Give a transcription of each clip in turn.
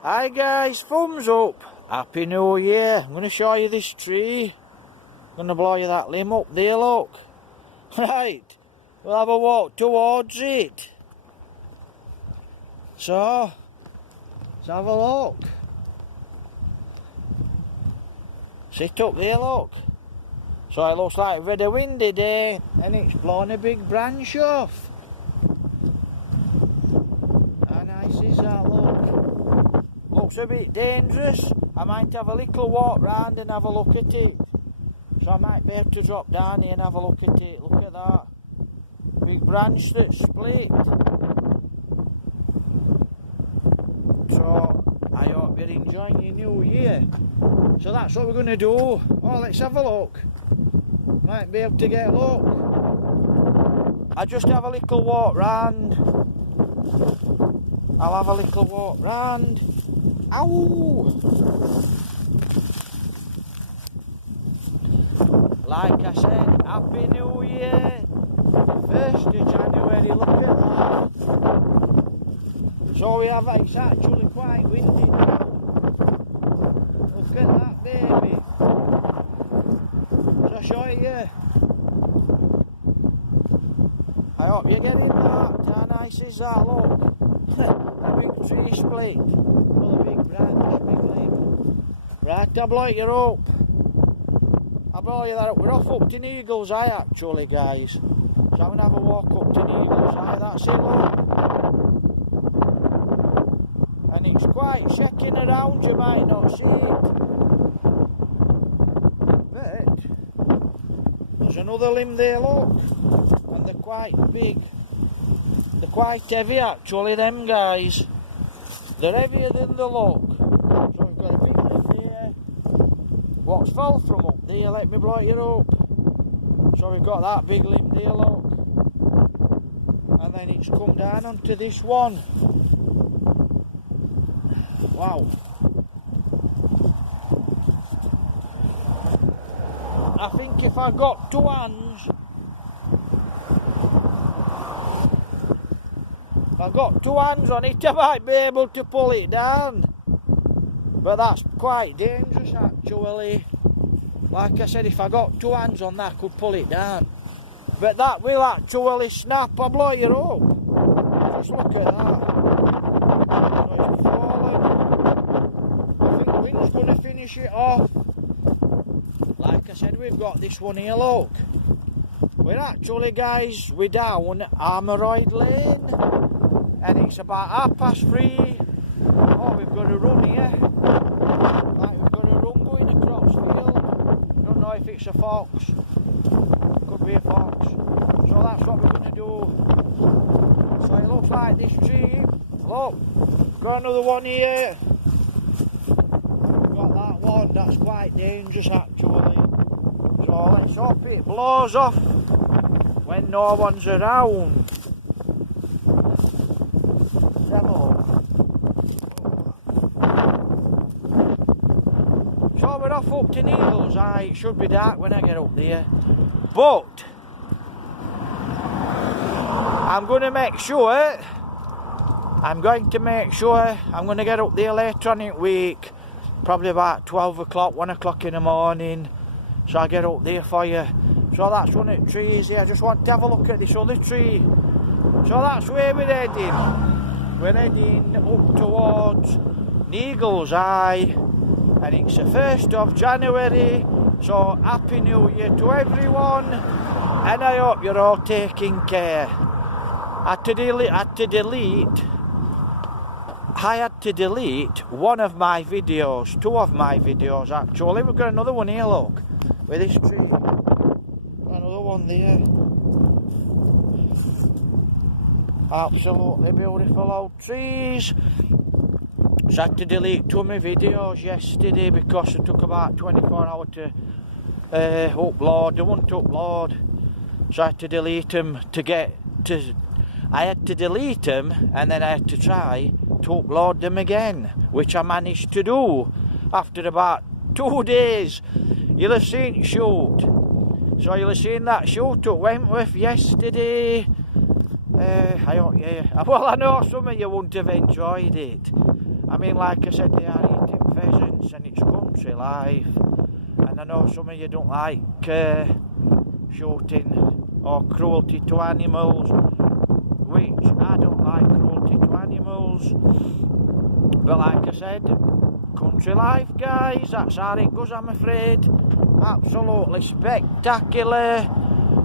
Hi guys, thumbs up. Happy New Year. I'm going to show you this tree. I'm going to blow you that limb up there, look. Right, we'll have a walk towards it. So, let's have a look. Sit up there, look. So it looks like very windy day and it's blown a big branch off. How nice is that, look? Looks a bit dangerous. I might have a little walk round and have a look at it. So I might be able to drop down here and have a look at it. Look at that. Big branch that's split. So I hope you're enjoying your new year. So that's what we're going to do. Oh, let's have a look. Might be able to get a look. I just have a little walk round. I'll have a little walk round. Ow! Like I said, Happy New Year! 1st of January, look at that. So it's actually quite windy now. Look at that, baby. Shall I show you? I hope you're getting that. How nice is that, look? A big tree split. Well, a big branch, big limb. Right, I'll blow you up. I'll blow you that up. We're off up to Eagle's Eye, actually, guys. So I'm going to have a walk up to Eagle's Eye. That's it, look. And it's quite shaking around, you might not see it. But there's another limb there, look. And they're quite big. They're quite heavy, actually, them guys. They're heavier than they look. So we've got a big limb there. What's fell from up there? Let me blow you up. So we've got that big limb there, look. And then it's come down onto this one. Wow. I think if I got two hands, on it, I might be able to pull it down. But that's quite dangerous, actually. Like I said, if I got two hands on that, I could pull it down. But that will actually snap. I'll blow you up. Just look at that. So it's falling. I think the wind's going to finish it off. Like I said, we've got this one here, look. We're actually, guys, we're down Armoroyd Lane. And it's about 3:30. Oh, we've got a run here. Like we've got a run going across field. Don't know if it's a fox. Could be a fox. So that's what we're going to do. So it looks like this tree. Look, got another one here. Got that one. That's quite dangerous, actually. So let's hope it blows off when no one's around. So we're off up to Eagle's Eye. It should be dark when I get up there. But I'm going to make sure, I'm going to get up there later on in the week. Probably about 12 o'clock, 1 o'clock in the morning. So I'll get up there for you. So that's one of the trees here. I just want to have a look at this other tree. So that's where we're heading. We're heading up towards Eagle's Eye. And it's the 1st of January, so Happy New Year to everyone, and I hope you're all taking care. I had to delete one of my videos, two of my videos actually. We've got another one here, look, with this tree. Got another one there. Absolutely beautiful old trees. So I had to delete two of my videos yesterday because it took about 24 hours to upload. They wouldn't upload. So I had to delete them I had to delete them and then I had to try to upload them again, which I managed to do after about 2 days. You'll have seen shoot. So you'll have seen that shoot at Wentworth yesterday. I know some of you wouldn't have enjoyed it. I mean, like I said, they are eating pheasants and it's country life. And I know some of you don't like shooting or cruelty to animals, which I don't like cruelty to animals. But like I said, country life, guys, that's how it goes, I'm afraid. Absolutely spectacular.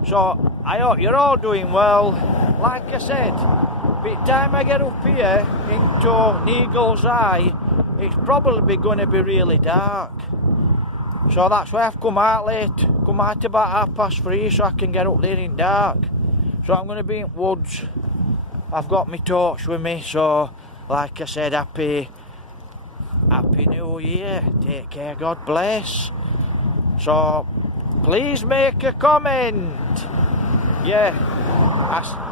So I hope you're all doing well. Like I said, by the time I get up here into Neagle's Eye, it's probably going to be really dark. So that's why I've come out late. Come out about 3:30 so I can get up there in dark. So I'm going to be in woods. I've got my torch with me, so like I said, happy New Year. Take care, God bless. So please make a comment. Yeah,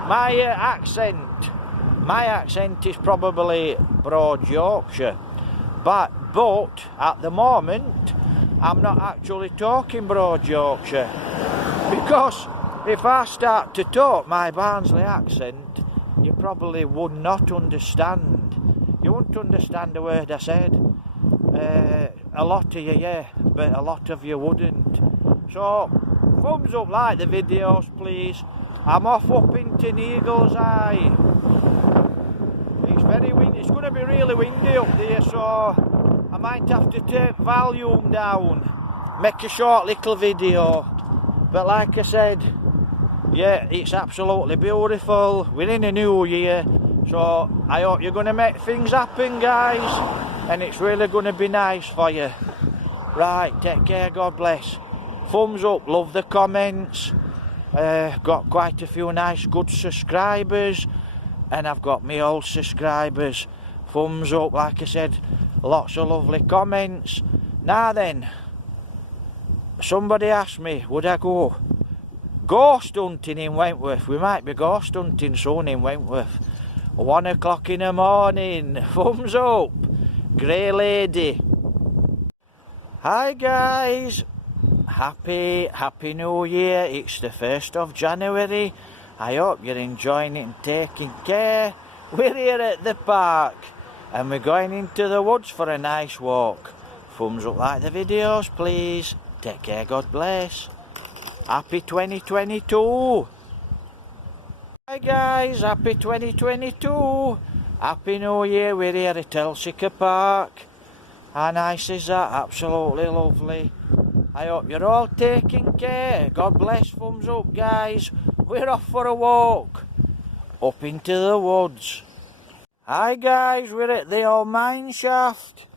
my accent is probably Broad Yorkshire, but at the moment I'm not actually talking Broad Yorkshire, because if I start to talk my Barnsley accent, you probably would not understand. You wouldn't understand a word I said. A lot of you, yeah, but a lot of you wouldn't. So, thumbs up, like the videos, please. I'm off up into Neagle's Eye. It's very windy. It's going to be really windy up there, so I might have to take volume down, make a short little video. But like I said, yeah, it's absolutely beautiful. We're in a new year, so I hope you're going to make things happen, guys, and it's really going to be nice for you. Right, take care, God bless. Thumbs up, love the comments. Got quite a few nice good subscribers, and I've got my old subscribers. Thumbs up, like I said, lots of lovely comments. Now then, somebody asked me, would I go ghost hunting in Wentworth? We might be ghost hunting soon in Wentworth. 1 o'clock in the morning. Thumbs up. Grey lady. Hi guys. Happy New Year. It's the 1st of January. I hope you're enjoying it and taking care. We're here at the park and we're going into the woods for a nice walk. Thumbs up, like the videos, please. Take care, God bless. Happy 2022. Hi guys, happy 2022. Happy New Year. We're here at Elsica Park. How nice is that? Absolutely lovely. I hope you're all taking care. God bless. Thumbs up, guys. We're off for a walk up into the woods. Hi guys, we're at the old mine shaft.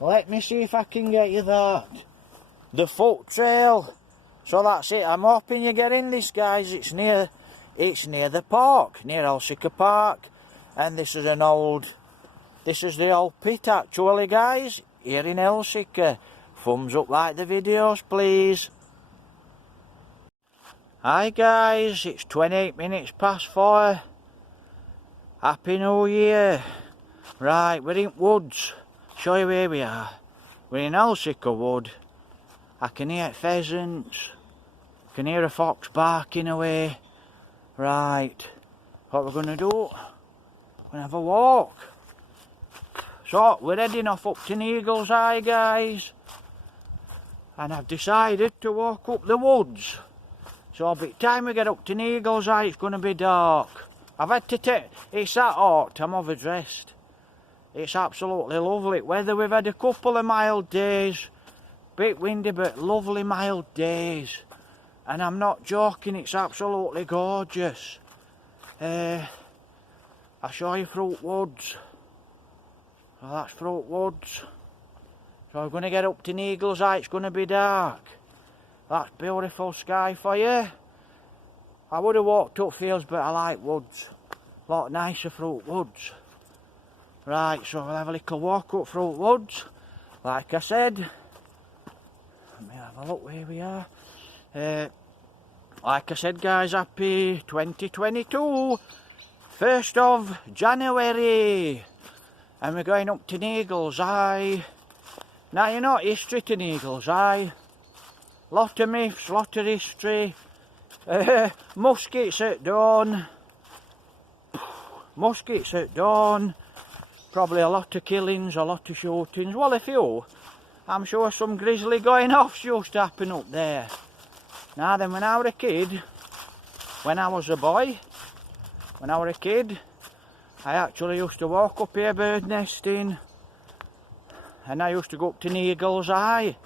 Let me see if I can get you that. The foot trail. So that's it. I'm hoping you get in this, guys. It's near the park, near Elsica Park. And this is the old pit actually, guys, here in Elsica. Thumbs up, like the videos, please. Hi guys, it's 28 minutes past 4. Happy New Year. Right, we're in woods. Show you where we are. We're in Elsica Wood. I can hear pheasants. I can hear a fox barking away. Right, what we're going to do, we're going to have a walk. So, we're heading off up to Neagle's Eye, guys. And I've decided to walk up the woods. So by the time we get up to Neagle's Eye, it's going to be dark. I've had to take, it's that hot, I'm overdressed. It's absolutely lovely weather. We've had a couple of mild days. Bit windy, but lovely mild days. And I'm not joking, it's absolutely gorgeous. I'll show you Fruit Woods. So that's Fruit Woods. So we're going to get up to Neagle's Eye, it's going to be dark. That's beautiful sky for you. I would have walked up fields, but I like woods. A lot nicer Fruit Woods. Right, so we'll have a little walk up Fruit Woods. Like I said, let me have a look where we are. Like I said, guys, happy 2022. 1st of January. And we're going up to Neagle's Eye. Now, you know history to Neagle's Eye. Lot of myths, lot of history. Muskets at dawn. Muskets at dawn. Probably a lot of killings, a lot of shootings. Well, a few. I'm sure some grizzly going off used to happen up there. Now then, when I was a kid, when I was a boy, when I was a kid, I actually used to walk up here bird nesting. And I used to go up to Eagle's Eye.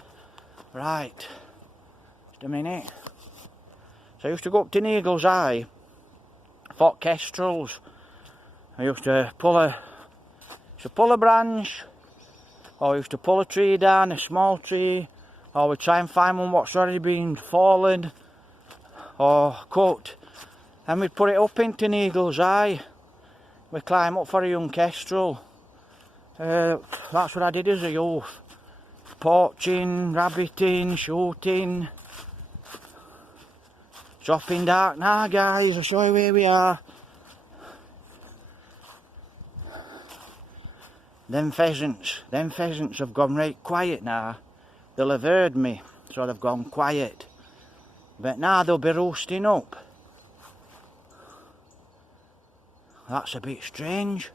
Right. Just a minute. So I used to go up to Eagle's Eye for kestrels. I used to pull a branch, or we used to pull a tree down, a small tree, or we try and find one what's already been fallen or cut, and we'd put it up into an Eagle's Eye. We'd climb up for a young kestrel. That's what I did as a youth. Poaching, rabbiting, shooting. It's offing dark now, guys. I'll show you where we are. Them pheasants have gone right quiet now. They'll have heard me, so they've gone quiet. But now they'll be roosting up. That's a bit strange.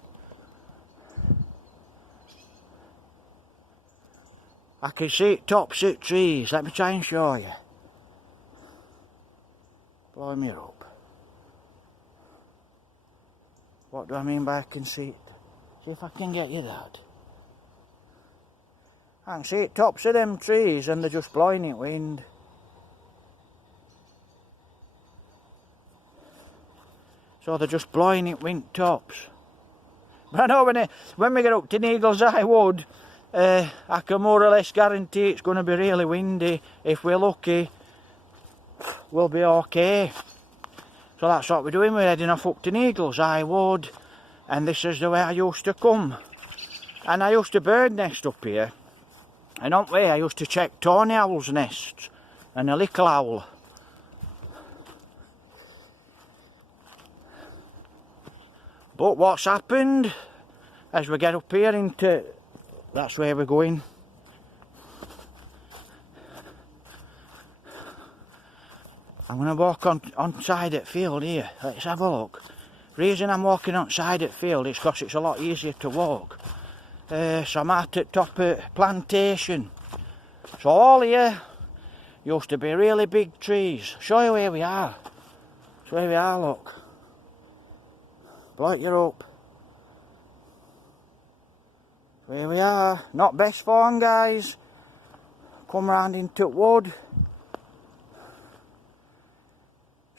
I can see it tops of trees. Let me try and show you. Blow me up. What do I mean by I can see it? See if I can get you that. I can see it tops of them trees and they're just blowing it wind. So they're just blowing it wind tops. But I know when we get up to Eagle's Eye Wood, I can more or less guarantee it's going to be really windy. If we're lucky, we'll be okay. So that's what we're doing. We're heading off up to Eagle's Eye Wood. And this is the way I used to come. And I used to bird nest up here. And on the way I used to check tawny owls' nests. And a little owl. But what's happened, as we get up here into, that's where we're going. I'm going to walk on side at field here. Let's have a look. Reason I'm walking on side at field is because it's a lot easier to walk. So I'm out at top of plantation. So all here used to be really big trees. Show you where we are. That's where we are, look. Blow you up. Where we are. Not best form, guys. Come round into wood.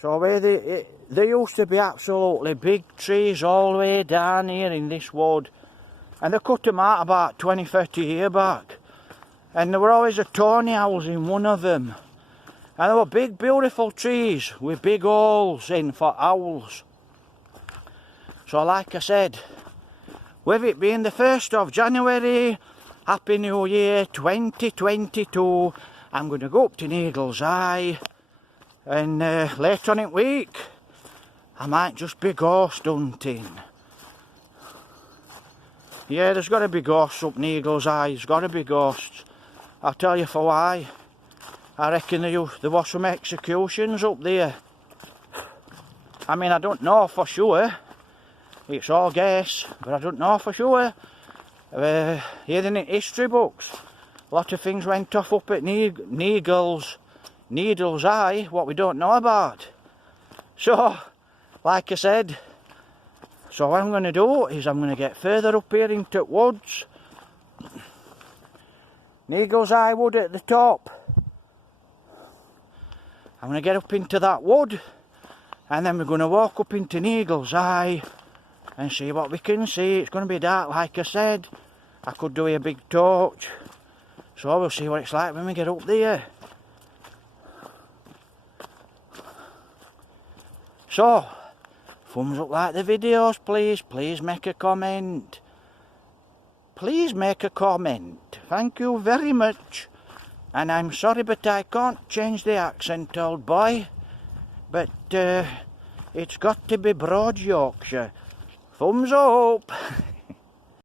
So where there used to be absolutely big trees all the way down here in this wood. And they cut them out about 20-30 years back. And there were always a tawny owls in one of them. And there were big beautiful trees with big holes in for owls. So like I said, with it being the 1st of January, Happy New Year 2022, I'm going to go up to Eagle's Eye. And later on in the week, I might just be ghost hunting. Yeah, there's got to be ghosts up in Eagle's Eye. There's got to be ghosts. I'll tell you for why. I reckon there was some executions up there. I mean, I don't know for sure. It's all guess, but I don't know for sure. Hearing in history books, a lot of things went off up at Needle's Eye, what we don't know about. So, like I said, so what I'm going to do is I'm going to get further up here into woods. Eagle's Eye Wood at the top. I'm going to get up into that wood, and then we're going to walk up into Eagle's Eye and see what we can see. It's going to be dark, like I said. I could do a big torch, so we'll see what it's like when we get up there. So, thumbs up, like the videos, please. Please make a comment. Please make a comment. Thank you very much. And I'm sorry, but I can't change the accent, old boy. But it's got to be Broad Yorkshire. Thumbs up.